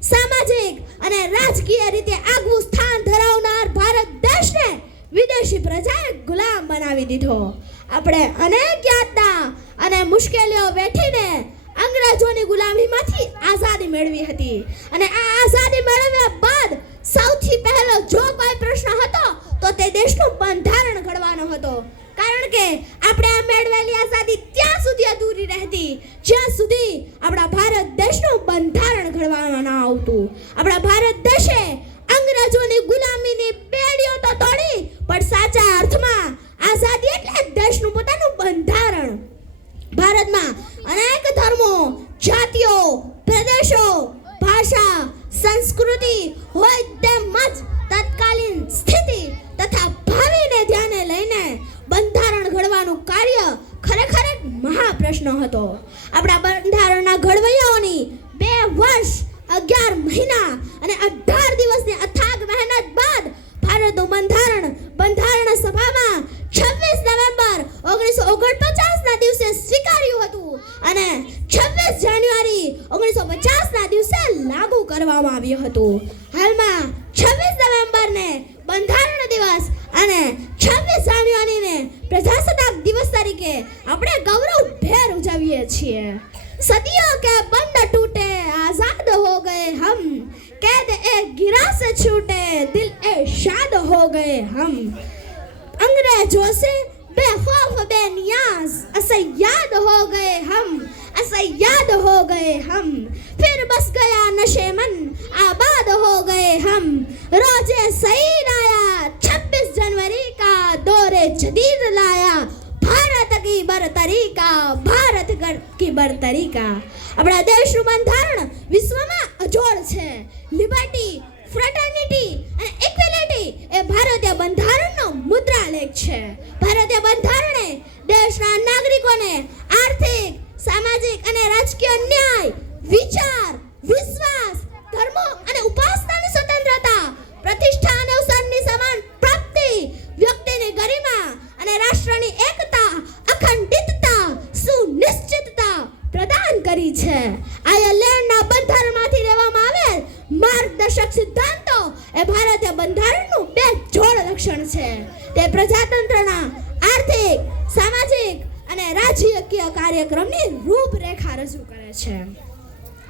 સામાજિક અને રાજકીય રીતે આગવું સ્થાન ધરાવનાર ભારત દેશને વિદેશી પ્રજાએ ગુલામ બનાવી દીધો. આપણે અનેક યાતના અને મુશ્કેલીઓ વેઠીને અંગ્રેજોની ગુલામીમાંથી આઝાદી મેળવી હતી. અને આ આઝાદી મેળવ્યા બાદ સૌથી પહેલો જો કોઈ પ્રશ્ન હતો તો તે દેશનું બંધારણ ઘડવાનો હતો. કારણ કે આપણે આ મેળવેલી આઝાદી ત્યાં સુધી અધૂરી રહેતી જ્યાં સુધી આપણા ભારત દેશનું બંધારણ ઘડવામાં ન આવતું. આપણા ભારત દેશે અંગ્રેજોની ગુલામીની બેડીઓ તો તોડી, પણ સાચા અર્થમાં આઝાદી એટલે દેશનું પોતાનું બંધારણ. ભારતમાં અનેક ધર્મો, જાતિઓ, પ્રદેશો, ભાષા, સંસ્કૃતિ હોય તેમજ તત્કાલીન સ્થિતિ તથા ભાવિને ધ્યાને લઈને બંધારણ ઘડવાનું કાર્ય ખરેખર એક મહાપ્રશ્ન હતો. આપણા બંધારણના ઘડવૈયાઓની 2 વર્ષ 11 મહિના અને 18 દિવસની અથાગ મહેનત બાદ ભારતનું બંધારણ સભામાં 26 નવેમ્બર 1949 ના દિવસે સ્વીકાર્યું હતું અને 26 જાન્યુઆરી 1950 ના દિવસે લાગુ કરવામાં આવ્યું હતું. હાલમાં 26 નવેમ્બરને બંધારણ દિવસ અને 26 જાન્યુઆરીને પ્રજાસત્તાક દિવસ તરીકે આપણે ગૌરવભેર ઉજવીએ છીએ. सदियों के बंद टूटे आजाद हो गए हम, कैद एक गिरा से छूटे दिल ए शाद हो गए हम. अंग्रेजों से बेखौफ बेनियाज असयाद हो गए हम, असयाद हो गए हम. फिर बस गया नशे मन आबाद हो गए हम. रोजे सईद आया 26 जनवरी का दौरे जदीद लाया भारत की बरतरी का, भारत की बरतरी का. આપણા દેશનું બંધારણ વિશ્વમાં અજોડ છે. લિબર્ટી, ફ્રેટર્નિટી અને ઇક્વેલિટી એ ભારતીય બંધારણનો મુદ્રાલેખ છે. ભારતીય બંધારણે દેશના નાગરિકોને આર્થિક, સામાજિક અને રાજકીય ન્યાય, વિચાર, વિશ્વાસ, ધર્મો અને ઉપાસનાની સ્વતંત્રતા, પ્રતિષ્ઠા અને અવસરની સમાન પ્રાપ્તિ, વ્યક્તિની ગરિમા અને રાષ્ટ્રની એકતા, અખંડિતતા, સુનિશ્ચિતતા પ્રદાન કરી છે. આયર્લેન્ડના બંધારણમાંથી લેવામાં આવેલ માર્ગદર્શક સિદ્ધાંતો એ ભારતીય બંધારણનું બેજોડ લક્ષણ છે. તે પ્રજાતંત્રના આર્થિક, સામાજિક અને રાજકીય કાર્યક્રમની રૂપરેખા રજૂ કરે છે.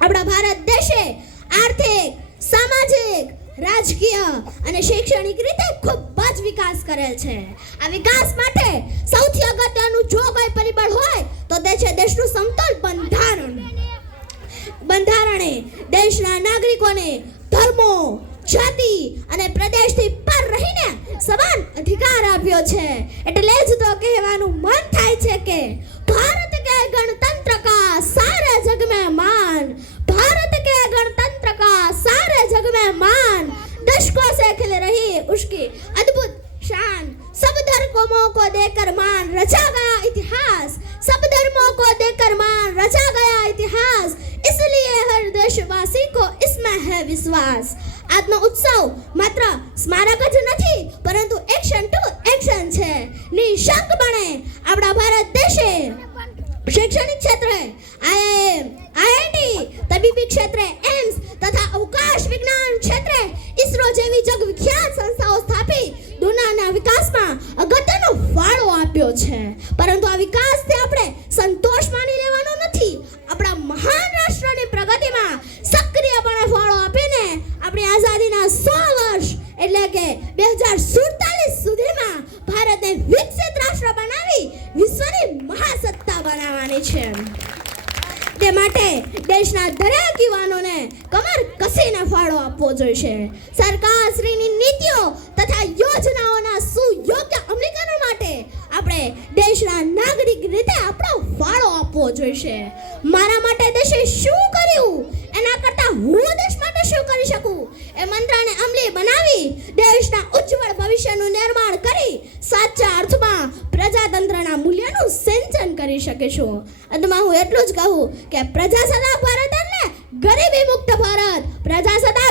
આપણા ભારત દેશે આર્થિક, સામાજિક, રાજકીય અને શૈક્ષણિક રીતે ખૂબ જ વિકાસ કરેલ છે. આ વિકાસ માટે સૌથી અગત્યનું જો કોઈ પરિબળ હોય તો તે છે દેશનું સમતોલ બંધારણ. બંધારણે દેશના નાગરિકોને ધર્મો, જાતિ અને પ્રદેશથી પર રહીને સમાન અધિકાર આપ્યો છે. એટલે જ તો કહેવાનું મન થાય છે કે ભારત કે ગણતંત્ર કા સારે જગ में मान, भारत के गणतंत्र का सारे जग में मान, दशकों से खिल रही उसकी अद्भुत शान. सब धर्मों को देकर मान रचा गया इतिहास, सब धर्मों को देकर मान रचा गया इतिहास, इसलिए हर देशवासी को इसमें है विश्वास. આજનો ઉત્સવ માત્ર સ્મારક જ નથી પરંતુ એક્શન ટુ એક્શન છે. નિઃશંકપણે આપણા ભારત દેશે શૈક્ષણિક ક્ષેત્રે IIM, IIT, તબીબી ક્ષેત્રે એમ્સ તથા અવકાશ વિજ્ઞાન ક્ષેત્રે ઇસરો જેવી જગવિખ્યાત સંસ્થાઓ સ્થાપી દુનિયાના વિકાસમાં અગત્યનો ફાળો આપ્યો છે. પરંતુ આ વિકાસથી આપણે સંતોષ માની લેવાનો નથી. આપણા મહાન રાષ્ટ્રની પ્રગતિમાં સક્રિયપણે ફાળો આપીને આપણી આઝાદીના 100 વર્ષ એટલે કે 2047 સુધીમાં ભારતને વિકસિત રાષ્ટ્ર બનાવી વિશ્વની મહાસત્તા બનાવવાની છે. તે માટે દેશના દરેક યુવાનોને કમર કસીને ફાળો આપવો જોઈશે. સરકારશ્રીની નીતિઓ તથા યોજનાઓના સુયોગ્ય અમલીકરણ માટે આપણે દેશના નાગરિક રીતે આપણો ફાળો આપવો જોઈશે. મારા માટે દેશે શું કર્યું એના કરતાં હું દેશ માટે શું કરી શકું એ મંત્રને અમલી બનાવી દેશના ઉજ્જવળ ભવિષ્યનું નિર્માણ કરી સાચા અર્થમાં પ્રજાતંત્રના મૂલ્યનું સિંચન કરી શકીશું. અંતમાં હું એટલું જ કહું કે પ્રજાસત્તાક ભારત એટલે ગરીબી મુક્ત ભારત, પ્રજાસત્તાક